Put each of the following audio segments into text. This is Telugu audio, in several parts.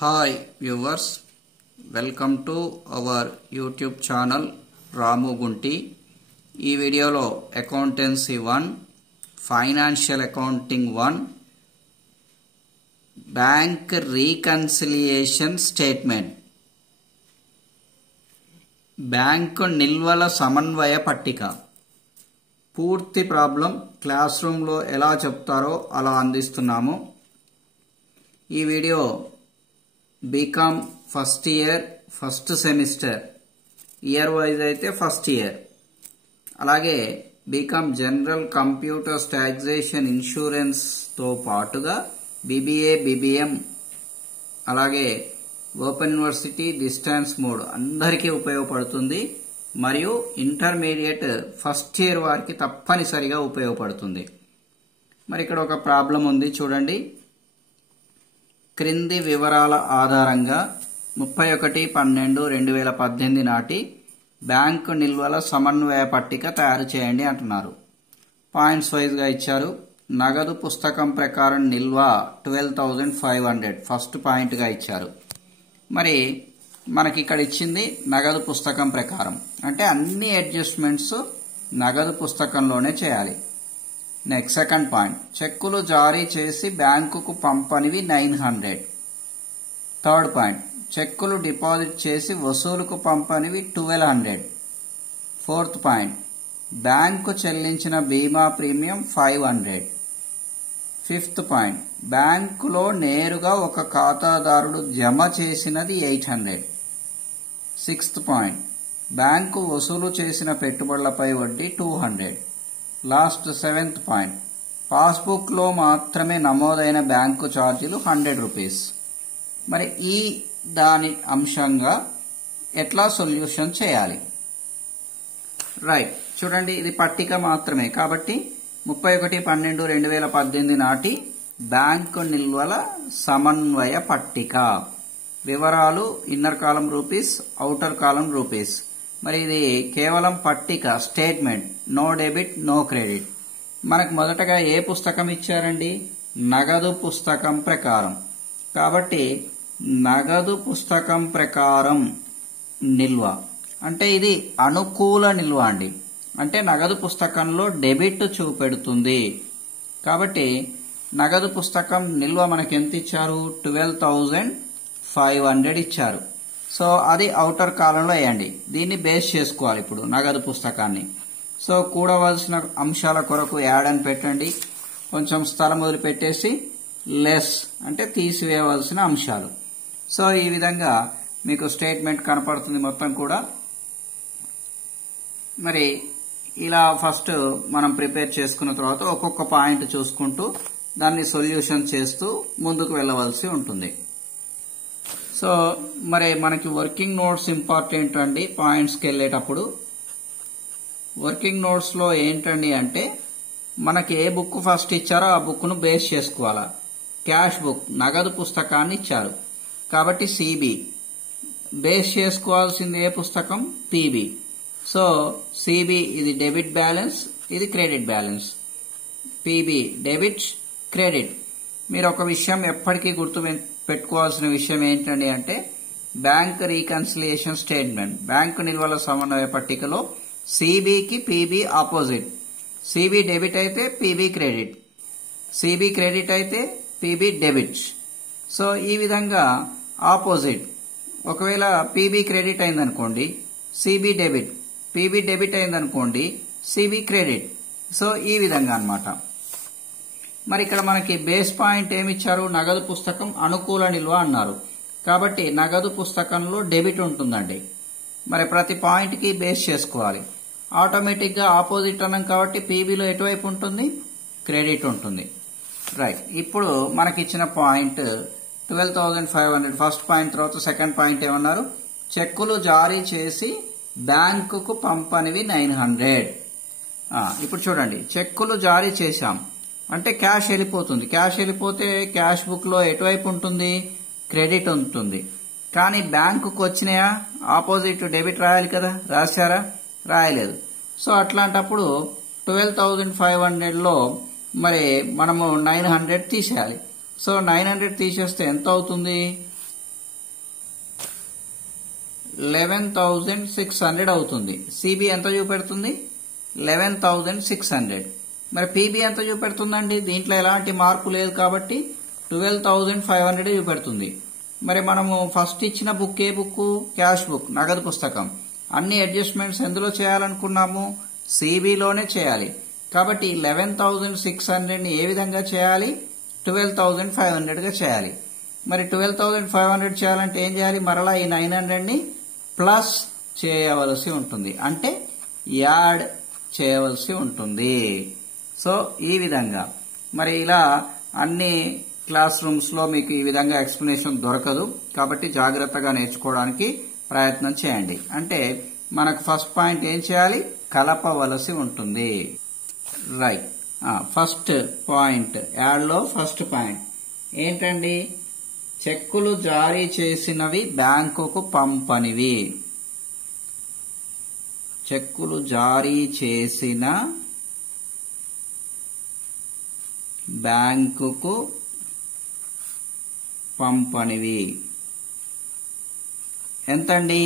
Hi viewers, welcome to our YouTube channel Ramu Gunti. ఈ వీడియోలో accountancy 1, financial accounting 1, bank reconciliation statement, bank నిల్వల సమన్వయ పట్టిక. పూర్తి ప్రాబ్లం క్లాస్ రూమ్లో ఎలా చెప్తారో అలా అందిస్తున్నాము. ఈ video BCom first year first semester year wise అయితే ఫస్ట్ ఇయర్, అలాగే BCom general computers taxation insurance తో పాటుగా బీబీఏ బీబీఎం అలాగే ఓపెన్ యూనివర్సిటీ డిస్టెన్స్ మోడ్ అందరికీ ఉపయోగపడుతుంది. మరియు ఇంటర్మీడియట్ ఫస్ట్ ఇయర్ వారికి తప్పనిసరిగా ఉపయోగపడుతుంది. మరి ఇక్కడ ఒక ప్రాబ్లం ఉంది చూడండి. క్రింది వివరాల ఆధారంగా 31/12/2018 నాటి బ్యాంకు నిల్వల సమన్వయ పట్టిక తయారు చేయండి అంటున్నారు. పాయింట్స్ వైజ్ గా ఇచ్చారు. నగదు పుస్తకం ప్రకారం నిల్వ 12,500 ఫస్ట్ పాయింట్ గా ఇచ్చారు. మరి మనకి ఇక్కడ ఇచ్చింది నగదు పుస్తకం ప్రకారం, అంటే అన్ని అడ్జస్ట్మెంట్స్ నగదు పుస్తకంలోనే చేయాలి. నెక్స్ట్ సెకండ్ పాయింట్, చెక్కులు జారీ చేసి బ్యాంకుకు పంపనివి 900. థర్డ్ పాయింట్, చెక్కులు డిపాజిట్ చేసి వసూలుకు పంపనివి 1200. ఫోర్త్ పాయింట్, బ్యాంకు చెల్లించిన బీమా ప్రీమియం 500. ఫిఫ్త్ పాయింట్, బ్యాంకులో నేరుగా ఒక ఖాతాదారుడు జమ చేసినది 800. సిక్స్త్ పాయింట్, బ్యాంకు వసూలు చేసిన పెట్టుబడులపై వడ్డీ 200. లాస్ట్ సెవెంత్ పాయింట్, పాస్బుక్ లో మాత్రమే నమోదైన బ్యాంకు ఛార్జీలు 100 రూపీస్. మరి ఈ దాని అంశంగా ఎట్లా సొల్యూషన్ చేయాలి? రైట్, చూడండి, ఇది పట్టిక మాత్రమే కాబట్టి 31/12/2018 నాటి బ్యాంకు నిల్వల సమన్వయ పట్టిక. వివరాలు inner column rupees, outer column rupees. మరి ఇది కేవలం పట్టిక, statement, no debit no credit. మనకు మొదటగా ఏ పుస్తకం ఇచ్చారండి? నగదు పుస్తకం ప్రకారం. కాబట్టి నగదు పుస్తకం ప్రకారం నిల్వ అంటే ఇది అనుకూల నిల్వ అండి. అంటే నగదు పుస్తకంలో డెబిట్ చూపెడుతుంది. కాబట్టి నగదు పుస్తకం నిల్వ మనకి ఎంత ఇచ్చారు? 12,500 ఇచ్చారు. సో అది ఔటర్ కాలంలో వేయండి. దీన్ని బేస్ చేసుకోవాలి ఇప్పుడు నగదు పుస్తకాన్ని. సో కూడవలసిన అంశాల కొరకు యాడ్ అని పెట్టండి. కొంచెం స్థలం వదిలిపెట్టేసి లెస్ అంటే తీసివేయవలసిన అంశాలు. సో ఈ విధంగా మీకు స్టేట్మెంట్ కనపడుతుంది మొత్తం కూడా. మరి ఇలా ఫస్ట్ మనం ప్రిపేర్ చేసుకున్న తర్వాత ఒక్కొక్క పాయింట్ చూసుకుంటూ దాన్ని సొల్యూషన్ చేస్తూ ముందుకు వెళ్ళవలసి ఉంటుంది. సో మరి మనకి వర్కింగ్ నోట్స్ ఇంపార్టెంట్ అండి. పాయింట్స్కి వెళ్ళేటప్పుడు వర్కింగ్ నోట్స్ లో ఏంటండి అంటే మనకి ఏ బుక్ ఫస్ట్ ఇచ్చారో ఆ బుక్ ను బేస్ చేసుకోవాలా. క్యాష్ బుక్ నగదు పుస్తకాన్ని ఇచ్చారు కాబట్టి సిబి. బేస్ చేసుకోవాల్సింది ఏ పుస్తకం? పిబి. సో సిబి ఇది డెబిట్ బ్యాలెన్స్, ఇది credit balance. PB debit, credit. మీరు ఒక విషయం ఎప్పటికీ గుర్తు పెట్టుకోవాల్సిన విషయం ఏంటండి అంటే బ్యాంక్ రీకన్సిలియేషన్ స్టేట్మెంట్, బ్యాంకు నిల్వల సమన్వయ పట్టికలో సిబికి పిబి ఆపోజిట్. సిబి డెబిట్ అయితే పిబి క్రెడిట్, సిబి క్రెడిట్ అయితే పిబి డెబిట్. సో ఈ విధంగా ఆపోజిట్. ఒకవేళ పిబి క్రెడిట్ అయిందనుకోండి సిబి డెబిట్, పిబి డెబిట్ అయిందనుకోండి సిబి క్రెడిట్. సో ఈ విధంగా అన్నమాట. మరి ఇక్కడ మనకి బేస్ పాయింట్ ఏమిచ్చారు? నగదు పుస్తకం అనుకూల నిల్వ అన్నారు. కాబట్టి నగదు పుస్తకంలో డెబిట్ ఉంటుందండి. మరి ప్రతి పాయింట్ కి బేస్ చేసుకోవాలి. ఆటోమేటిక్ గా ఆపోజిట్ అన్నాం కాబట్టి పీబీలో ఎటువైపు ఉంటుంది? క్రెడిట్ ఉంటుంది. రైట్, ఇప్పుడు మనకి ఇచ్చిన పాయింట్ 12,500 ఫస్ట్ పాయింట్. తర్వాత సెకండ్ పాయింట్ ఏమన్నారు? చెక్కులు జారీ చేసి బ్యాంకుకు పంపనివి 900. ఇప్పుడు చూడండి, చెక్కులు జారీ చేశాం అంటే క్యాష్ వెళ్ళిపోతుంది. క్యాష్ వెళ్ళిపోతే క్యాష్ బుక్ లో ఎటువైపు ఉంటుంది? క్రెడిట్ ఉంటుంది. కానీ బ్యాంకుకు వచ్చినాయా? ఆపోజిట్ డెబిట్ రాయాలి కదా, రాశారా? రాయలేదు. సో అట్లాంటప్పుడు 12,500 లో మరి మనము 900 తీసేయాలి. సో 900 తీసేస్తే ఎంత అవుతుంది? 11,600 అవుతుంది. సిబి ఎంత చూపెడుతుంది? 11,600. మరి పీబీ ఎంత చూపెడుతుందండి? దీంట్లో ఎలాంటి మార్పు లేదు కాబట్టి 12,500 చూపెడుతుంది. మరి మనము ఫస్ట్ ఇచ్చిన బుక్ ఏ బుక్? క్యాష్ బుక్, నగదు పుస్తకం. అన్ని అడ్జస్ట్మెంట్స్ ఎందులో చేయాలనుకున్నాము? సిబిలోనే చేయాలి. కాబట్టి 11,600 ని ఏ విధంగా చేయాలి? 12,500 గా చేయాలి. మరి 12,500 చేయాలంటే ఏం చేయాలి? మరలా ఈ 900 ని ప్లస్ చేయవలసి ఉంటుంది, అంటే యాడ్ చేయవలసి ఉంటుంది. సో ఈ విధంగా మరి ఇలా అన్ని క్లాస్ రూమ్స్ లో మీకు ఈ విధంగా ఎక్స్ప్లెనేషన్ దొరకదు, కాబట్టి జాగ్రత్తగా నేర్చుకోవడానికి ప్రయత్నం చేయండి. అంటే మనకు ఫస్ట్ పాయింట్ ఏం చేయాలి? కలపవలసి ఉంటుంది. రైట్. ఫస్ట్ పాయింట్ యాడ్ లో ఫస్ట్ పాయింట్ ఏంటండి? చెక్కులు జారీ చేసినవి బ్యాంకుకు పంపనివి. చెక్కులు జారీ చేసిన బ్యాంకుకు పంపనివి ఎంతండి?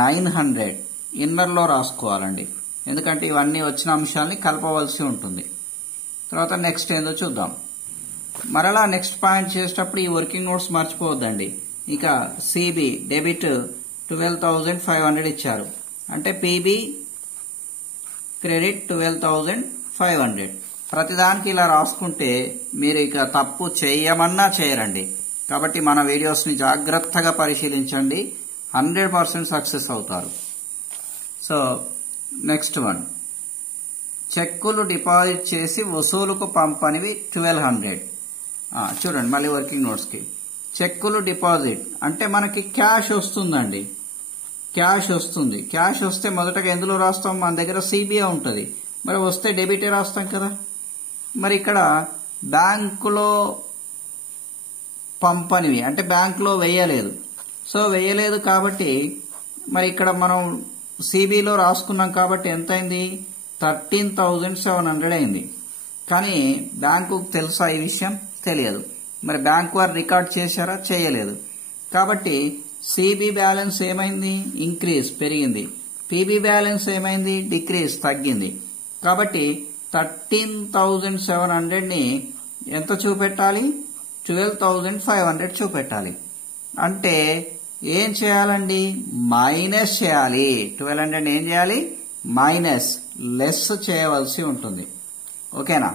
900. ఇన్నర్లో రాసుకోవాలండి, ఎందుకంటే ఇవన్నీ వచ్చిన అంశాలని కలపవలసి ఉంటుంది. తర్వాత నెక్స్ట్ ఏందో చూద్దాం. మరలా నెక్స్ట్ పాయింట్ చేసేటప్పుడు ఈ వర్కింగ్ నోట్స్ మర్చిపోవద్దండి. ఇక సిబి డెబిట్ 12,500 ఇచ్చారు, అంటే పీబీ క్రెడిట్ 12,500. ప్రతిదానికి ఇలా రాసుకుంటే మీరు ఇక తప్పు చేయమన్నా చేయరండి. కాబట్టి మన వీడియోస్ ని జాగ్రత్తగా పరిశీలించండి, 100% సక్సెస్ అవుతారు. సో నెక్స్ట్ వన్, చెక్కులు డిపాజిట్ చేసి వసూలుకు పంపనివి 1200. చూడండి మళ్ళీ వర్కింగ్ నోట్స్ కి చెక్కులు డిపాజిట్ అంటే మనకి క్యాష్ వస్తుందండి. క్యాష్ వస్తుంది. క్యాష్ వస్తే మొదటగా ఎందులో రాస్తాం? మన దగ్గర సిబిఐ ఉంటుంది. మరి వస్తే డెబిటే రాస్తాం కదా. మరి ఇక్కడ బ్యాంకులో పంపనివి అంటే బ్యాంకులో వేయలేదు. సో వేయలేదు కాబట్టి మరి ఇక్కడ మనం సిబిలో రాసుకున్నాం కాబట్టి ఎంత అయింది? 13,700 అయింది. కానీ బ్యాంకుకు తెలుసా ఈ విషయం? తెలియదు. మరి బ్యాంకు వారు రికార్డ్ చేశారా? చేయలేదు. కాబట్టి సిబి బ్యాలెన్స్ ఏమైంది? ఇంక్రీజ్, పెరిగింది. పీబీ బ్యాలెన్స్ ఏమైంది? డిక్రీజ్, తగ్గింది. కాబట్టి 13,700 ని ఎంత చూపెట్టాలి? 12,500 చూపెట్టాలి. అంటే ఏం చేయాలండి? మైనస్ చేయాలి. 1200 ఏం చేయాలి? మైనస్, లెస్ చేయవలసి ఉంటుంది. ఓకేనా?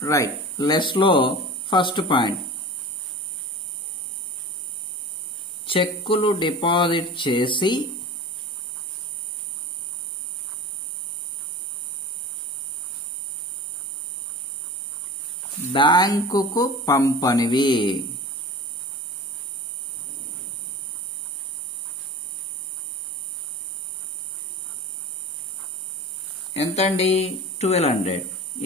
రైట్. లెస్ లో ఫస్ట్ పాయింట్, చెక్కులు డిపాజిట్ చేసి బ్యాంకుకు పంపనివి. ఎంతండి? 1200.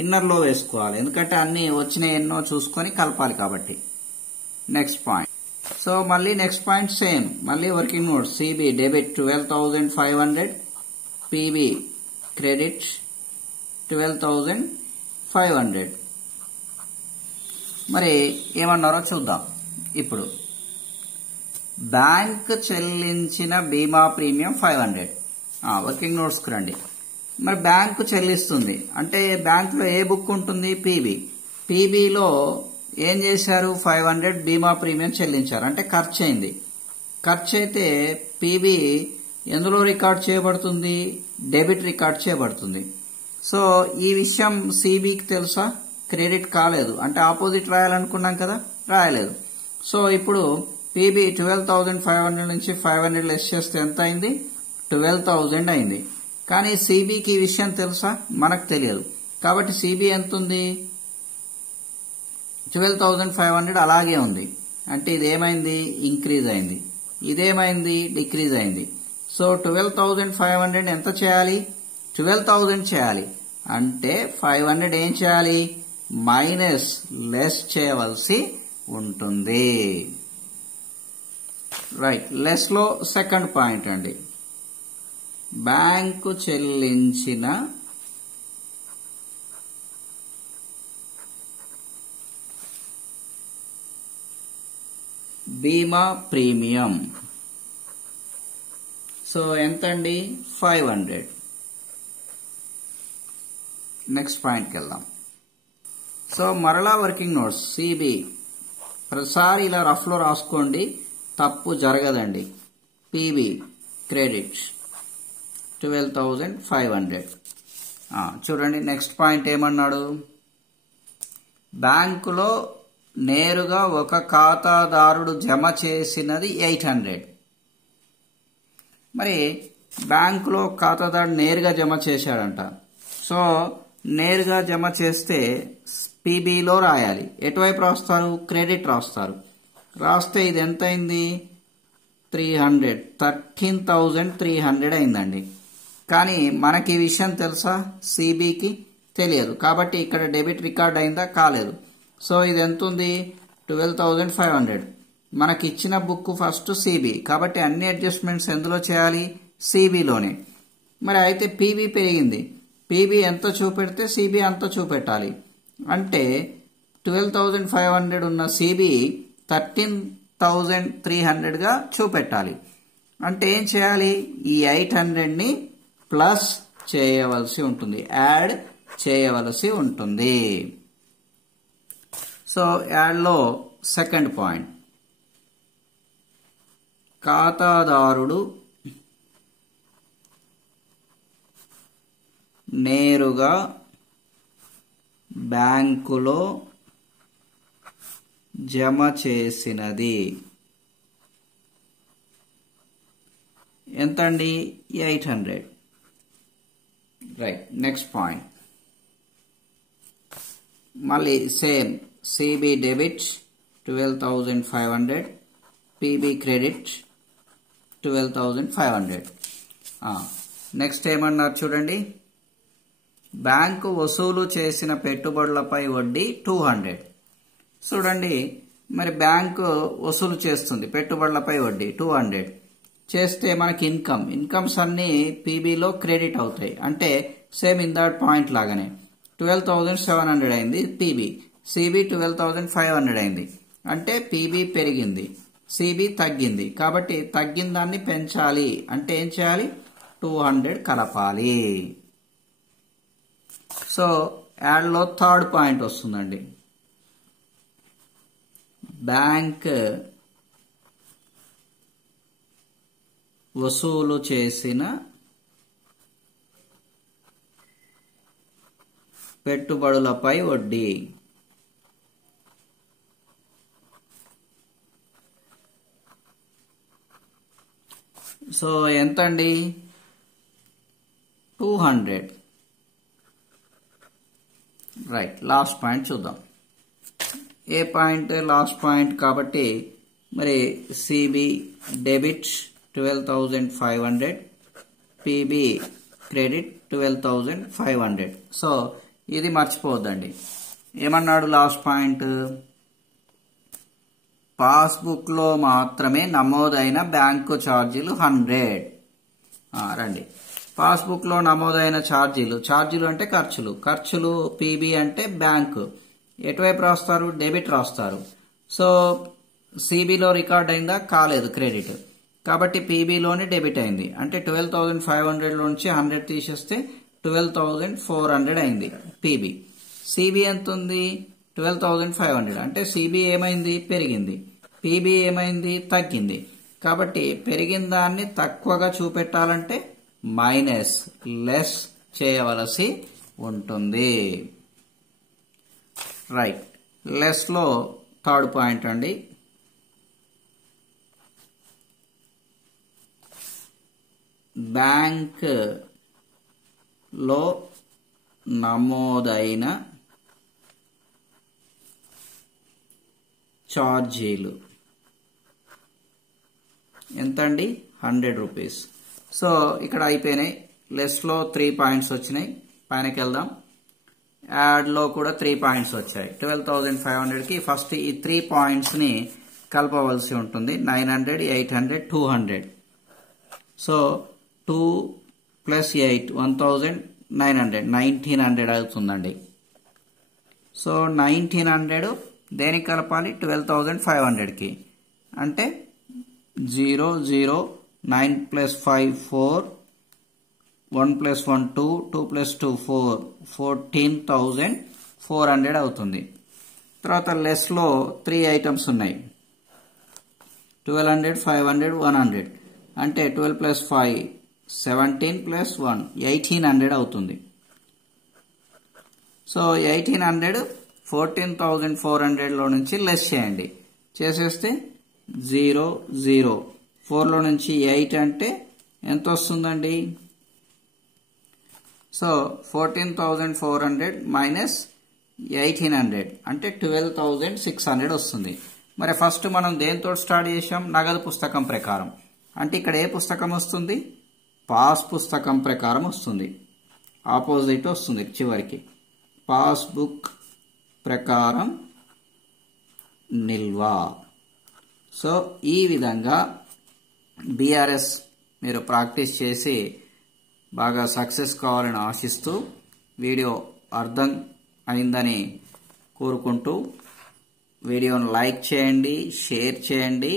ఇన్నర్లో వేసుకోవాలి, ఎందుకంటే అన్ని వచ్చిన ఎన్నో చూసుకొని కలపాలి కాబట్టి. Next point. సో మళ్ళీ నెక్స్ట్ పాయింట్ సేమ్, మళ్ళీ working note CB debit 12,500, PB credit 12,500. మరి ఏమన్నారో చూద్దాం. ఇప్పుడు బ్యాంక్ చెల్లించిన బీమా ప్రీమియం 500. వర్కింగ్ నోట్స్కి రండి. మరి బ్యాంకు చెల్లిస్తుంది అంటే బ్యాంకులో ఏ బుక్ ఉంటుంది? పీబీ. పీబీలో ఏం చేశారు? 500 బీమా ప్రీమియం చెల్లించారు, అంటే ఖర్చు అయింది. ఖర్చు అయితే పీబీ ఎందులో రికార్డ్ చేయబడుతుంది? డెబిట్ రికార్డ్ చేయబడుతుంది. సో ఈ విషయం సిబికి తెలుసా? క్రెడిట్ కాలేదు, అంటే ఆపోజిట్ రాయాలనుకున్నాం కదా, రాయలేదు. సో ఇప్పుడు పీబీ 12,500 నుంచి 500 లెస్ చేస్తే ఎంత అయింది? 12,000 అయింది. కానీ సిబికి ఈ విషయం తెలుసా? మనకు తెలియదు. కాబట్టి సిబి ఎంత ఉంది? 12,500 అలాగే ఉంది. అంటే ఇదేమైంది? ఇంక్రీజ్ అయింది. ఇదేమైంది? డిక్రీజ్ అయింది. సో 12,500 ఎంత చేయాలి? 12,000 చేయాలి. అంటే 500 ఏం చేయాలి? మైనస్, లెస్ చేయవలసి ఉంటుంది. రైట్. లెస్ లో సెకండ్ పాయింట్ అండి, బ్యాంకు చెల్లించిన బీమా ప్రీమియం. సో ఎంత అండి 500. నెక్స్ట్ పాయింట్కి వెళ్దాం. సో మరలా వర్కింగ్ నోట్స్ సిబి ప్రతిసారి ఇలా రఫ్లో రాసుకోండి, తప్పు జరగదండి. PB credit 12,500. చూడండి నెక్స్ట్ పాయింట్ ఏమన్నాడు, బ్యాంకులో నేరుగా ఒక ఖాతాదారుడు జమ చేసినది 800. మరి బ్యాంకులో ఖాతాదారుడు నేరుగా జమ చేశాడంట. సో నేరుగా జమ చేస్తే పీబీలో రాయాలి. ఎటువైపు రాస్తారు, క్రెడిట్ రాస్తారు. రాస్తే ఇది ఎంత అయింది 300, 13,300 అయిందండి. కానీ మనకి ఈ విషయం తెలుసా, సిబికి తెలియదు. కాబట్టి ఇక్కడ డెబిట్ రికార్డ్ అయిందా, కాలేదు. సో ఇది ఎంత ఉంది 12,500. మనకి ఇచ్చిన బుక్ ఫస్ట్ సిబి, కాబట్టి అన్ని అడ్జస్ట్మెంట్స్ ఎందులో చేయాలి, సిబిలోనే. మరి అయితే పీబీ పెరిగింది, పీబీ ఎంత చూపెడితే సిబి అంత చూపెట్టాలి. అంటే 12,500 ఉన్న సిబి 13,300గా చూపెట్టాలి. అంటే ఏం చేయాలి, ఈ 800ని ప్లస్ చేయవలసి ఉంటుంది, యాడ్ చేయవలసి ఉంటుంది. సో యాడ్లో సెకండ్ పాయింట్, ఖాతాదారుడు నేరుగా బ్యాంకులో జమ చేసినది ఎంతండి 800. రైట్. నెక్స్ట్ పాయింట్ మళ్ళీ same, CB debit 12,500, PB credit 12,500. Next ఏమన్నారు చూడండి, బ్యాంకు వసూలు చేసిన పెట్టుబడులపై వడ్డీ 200. చూడండి మరి బ్యాంకు వసూలు చేస్తుంది పెట్టుబడులపై వడ్డీ 200 చేస్తే మనకి ఇన్కమ్స్ అన్ని పీబీలో క్రెడిట్ అవుతాయి. అంటే సేమ్ ఇన్ దట్ పాయింట్ లాగానే 12,700 అయింది పీబీ, సిబి 12,500 అయింది. అంటే పీబీ పెరిగింది, సిబి తగ్గింది. కాబట్టి తగ్గిన దాన్ని పెంచాలి అంటే ఏం చేయాలి, 200 కలపాలి. సో యాడ్లో థర్డ్ పాయింట్ వస్తుందండి, బ్యాంక్ వసూలు చేసిన పెట్టుబడులపై వడ్డీ. సో ఎంతండి 200. రైట్. లాస్ట్ పాయింట్ చూద్దాం. ఏ పాయింట్, లాస్ట్ పాయింట్ కాబట్టి మరి CB debit 12,500, PB credit 12,500. So ఇది మర్చిపోవద్దండి. ఏమన్నాడు లాస్ట్ పాయింట్, పాస్బుక్ లో మాత్రమే నమోదైన బ్యాంకు ఛార్జీలు 100. రండి, పాస్బుక్ లో నమోదైన ఛార్జీలు అంటే ఖర్చులు, పీబీ అంటే బ్యాంకు. ఎటువైపు రాస్తారు, డెబిట్ రాస్తారు. సో సిబిలో రికార్డ్ అయిందా, కాలేదు, క్రెడిట్. కాబట్టి పీబీలోనే డెబిట్ అయింది. అంటే 12,500 నుంచి 100 తీసేస్తే 12,400 అయింది పీబీ. సిబి ఎంత ఉంది 12,500. అంటే సిబి ఏమైంది, పెరిగింది. పీబీ ఏమైంది, తగ్గింది. కాబట్టి పెరిగిన దాన్ని తక్కువగా చూపెట్టాలంటే మైనస్, లెస్ చేయవలసి ఉంటుంది. రైట్. లెస్ లో థర్డ్ పాయింట్ అండి, బ్యాంక్ లో నమోదైన ఛార్జీలు ఎంతండి 100 రూపీస్. సో ఇక్కడ అయిపోయినాయి. లెస్ లో 3 పాయింట్స్ వచ్చినాయి. పైనకి వెళ్దాం. యాడ్ లో కూడా 3 పాయింట్స్ వచ్చాయి. 12,500 కి ఫస్ట్ ఈ 3 పాయింట్స్ ని కలపవలసి ఉంటుంది. 900, 800, 200. సో 2 + 8 1,900, 1,900 అవుతుందండి. సో 1,900 దేనికి కలపాలి, 12,500కి. అంటే 0, 0, 9 plus 5 4, 1 plus 1 2, 2 plus 2 4, 14,400 అవుతుంది. తర్వాత లెస్ లో 3 ఐటమ్స్ ఉన్నాయి. 1200, 500, 100 అంటే 12 plus 5 17 plus 1 1800 అవుతుంది. సో 1800 14,400 లో నుంచి లెస్ చేయండి. చేసేస్తే 0 0 4 లో నుంచి 8 అంటే ఎంత వస్తుందండి? సో 14,400 మైనస్ 1800 అంటే 12,600 వస్తుంది. మరి ఫస్ట్ మనం దేంతో స్టార్ట్ చేసాం? నగదు పుస్తకం ప్రకారం. అంటే ఇక్కడ ఏ పుస్తకం వస్తుంది? పాస్ పుస్తకం ప్రకారం వస్తుంది. ఆపోజిట్ వస్తుంది చివరికి. పాస్బుక్ ప్రకారం నిల్వ. సో ఈ విధంగా బీఆర్ఎస్ మీరు ప్రాక్టీస్ చేసి బాగా సక్సెస్ కావాలని ఆశిస్తూ వీడియో అర్థం అయిందని కోరుకుంటూ వీడియోను లైక్ చేయండి, షేర్ చేయండి,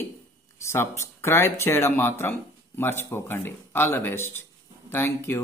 సబ్స్క్రైబ్ చేయడం మాత్రం మర్చిపోకండి. All the best. Thank you.